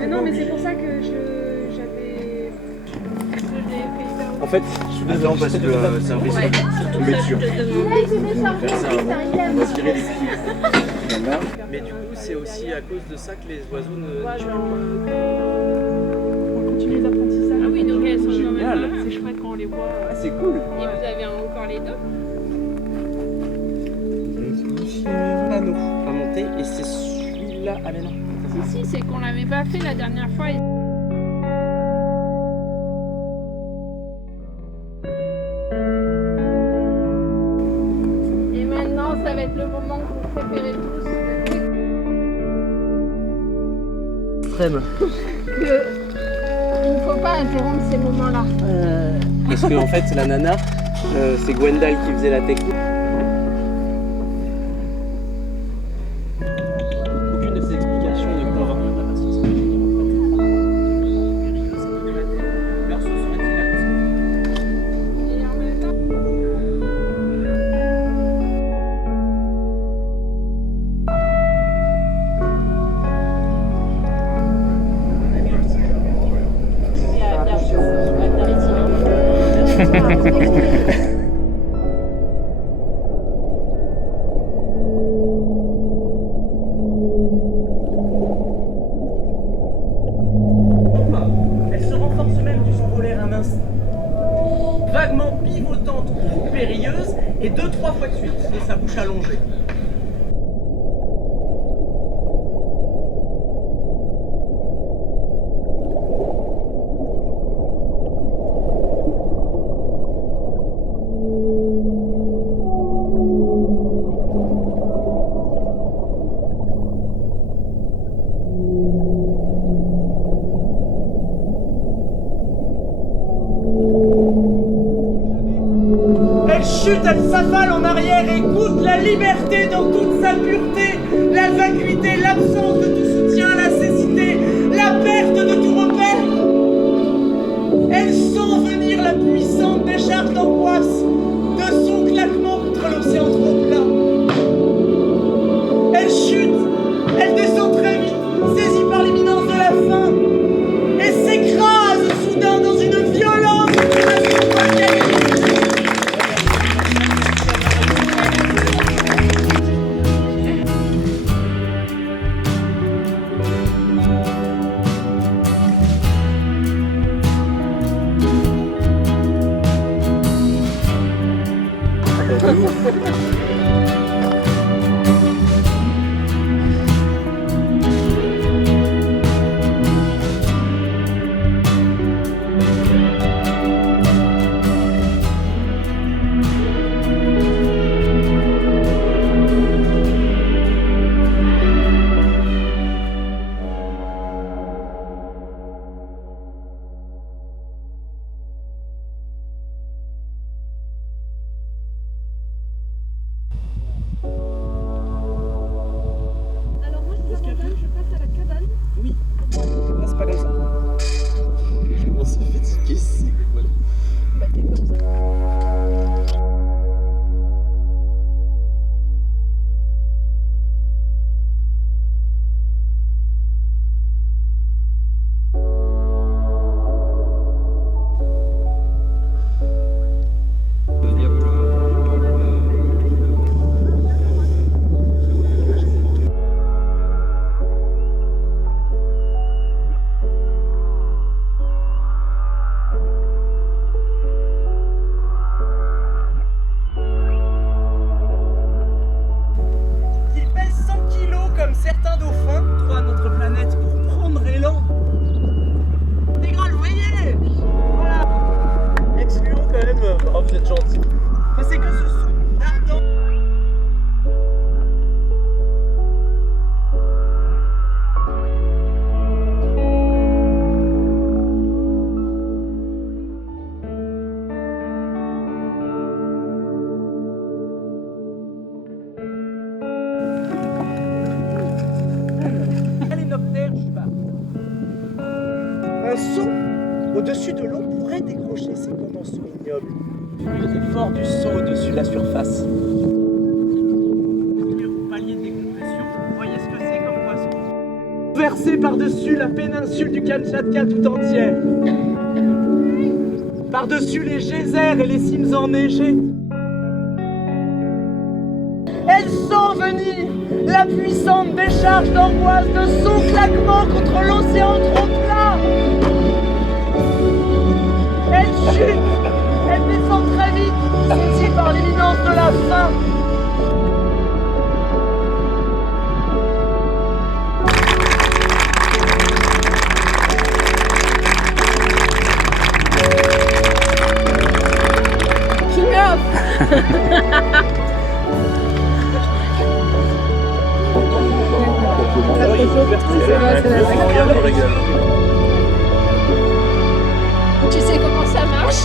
Mais non, mais c'est pour ça que j'avais fait. En fait, je suis désolé parce que le service est tombé dessus. On va tirer les fils. Mais du coup, c'est aussi à cause de ça que les oiseaux ne... On continue les apprentissages. Ah oui, donc elles sont quand même là. C'est chouette quand on les voit. Ah, c'est cool. Et vous avez encore les deux? Panneau à monter et c'est celui-là. Ah mais non. Si, c'est qu'on l'avait pas fait la dernière fois. Et maintenant, ça va être le moment que vous préférez tous. Extrême. Il ne faut pas interrompre ces moments-là. Parce que en fait, la nana, c'est Gwendal qui faisait la technique. Aucune de ces explications ne convainc la patience. Et en même temps, Elle se renforce même du son polaire un instant. Vaguement pivotante ou périlleuse et 2-3 fois de suite de sa bouche allongée. Elle chute, elle s'affale en arrière et goûte la liberté dans toute sa pureté, la vacuité, l'absence de tout soutien, la cécité, la perte de tout repère. Elle sent venir la puissante décharge d'angoisse de son claquement contre l'océan trop plat. Elle chute, elle descend très vite, saisie par l'imminence de la faim, et s'écrase soudain dans une violence qui reste volcanique. Alors moi je vous abandonne, je passe à la cabane. Oui, là c'est pas comme ça. Je commence à fatiguer, c'est quoi? Bah t'es comme ça. Qu'il pèse 100 kilos comme certains dauphins, croient notre planète pour prendre élan. Intégral, vous voyez? Voilà. Excluons quand même. Oh, vous êtes gentil. Enfin, c'est que ce son ardent. Balénoptère jubard. Un saut au-dessus de l'eau pourrait décrocher ces commensaux ignobles. L'effort du saut au-dessus de la surface. Palier de décompression, vous voyez ce que c'est comme poisson? traverser par-dessus la péninsule du Kamtchatka tout entière. Par-dessus les geysers et les cimes enneigées. Elle sent venir la puissante décharge d'angoisse de son claquement contre l'océan trop plat. Elle chute, elle descend très vite, saisie par l'imminence de la faim. Tu sais comment ça marche?